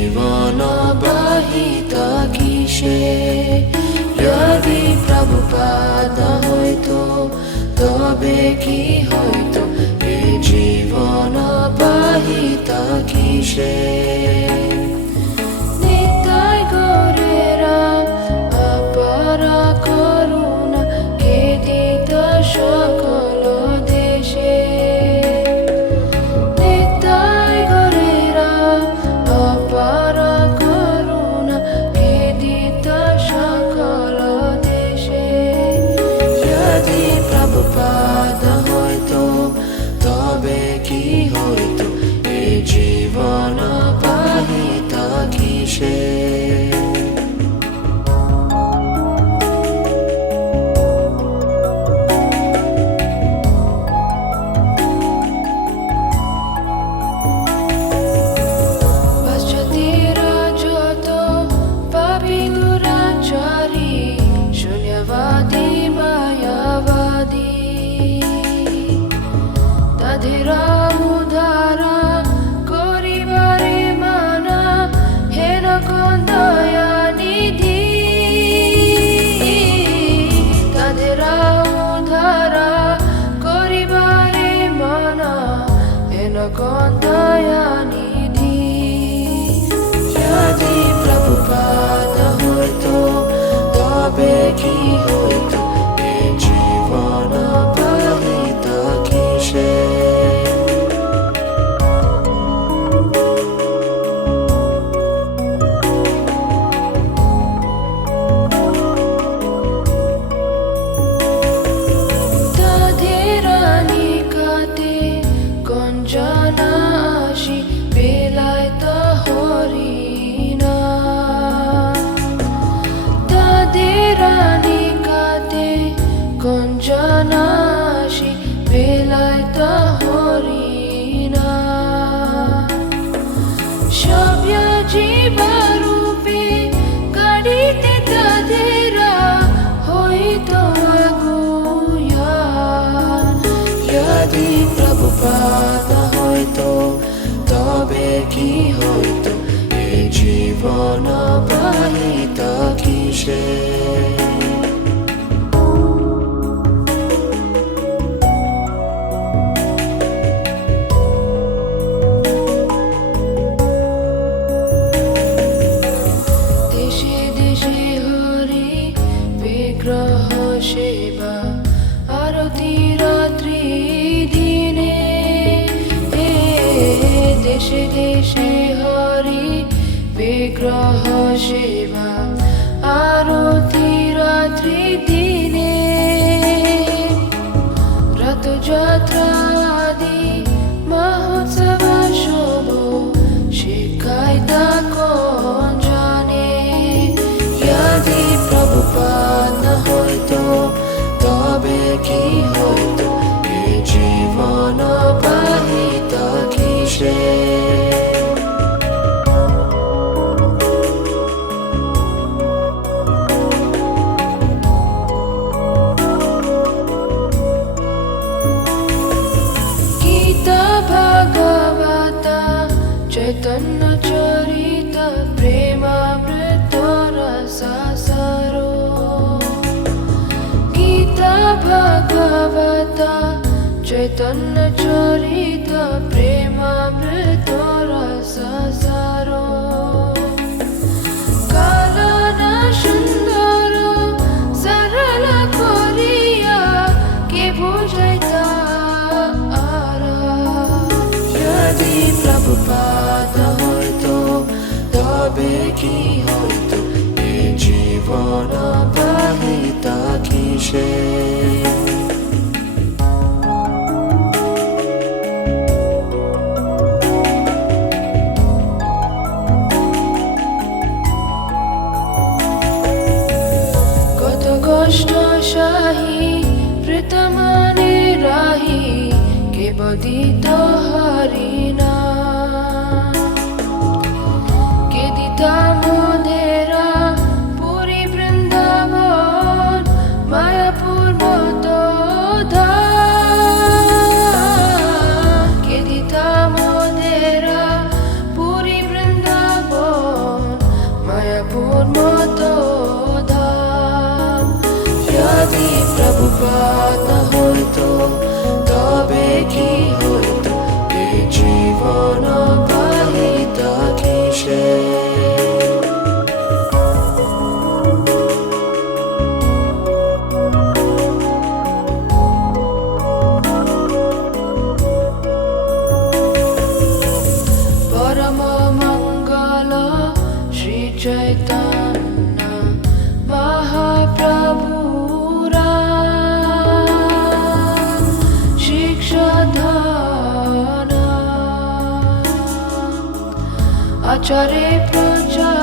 জীবন বাহিত কিসে যদি প্রভুপাদ হইতো তবে কি হইতো এ জীবন বাহিত কিসে নিতাই গৌরেরা অপার করুণা কে দিত সকল দেশে নিতাই গৌরেরা অপার করুণা কে দিত সকল দেশে যদি প্রভুপাদ হইতো তবে কি হইতো এ জীবন বাহিত কিসে যদি প্রভুপাদ হইতো তবে কি হইতো এ জীবন বাহিত কিসে কঞ্জনাশি বেলাইত হরিণা সব্য জীবরূপে গাড়িতে তাদেরা হইত আগুয়া যদি প্রভুপাদ হইতো তবে কি হইতো এ জীবন বাহিত কিসে সেবা আরতি রাত্রি দিনে দেশে দেশে হরি বিগ্রহ সেবা আরতি রাত্রি দিনে রথযাত্রা আদি মহোৎসব শুভ শিখাইতা কোন জানে যদি প্রভুপাদ হইতো তবে কি হইতো এ জীবন বাহিত কিসে গীতা ভাগবত চৈতন্য চরিত প্রেমামৃত রসাসারো গীতা ভাগবত চৈতন্য চরিত প্রেমামৃত রসাসারো কালন সুন্দর সরল করিয়া কে বুঝাইতা যদি প্রভুপাদ হইতো তবে কি হইতো এ জীবন বাহিত কিসে কত কষ্ট সাহি প্রীতমনে রাহি কে বদিত হরিণা কে দিতা মোদেরা পুরী বৃন্দাবন মায়াপুর মত কে দিতা মোদেরা পুরী বৃন্দাবন প্রভুপাদ না হইতো তবে কি হইতো এই জীবন বাহিতা কিসে পরম মঙ্গল শ্রী চৈতন্য মহাপ্রভুরা শিক্ষাধন আচারে প্রচার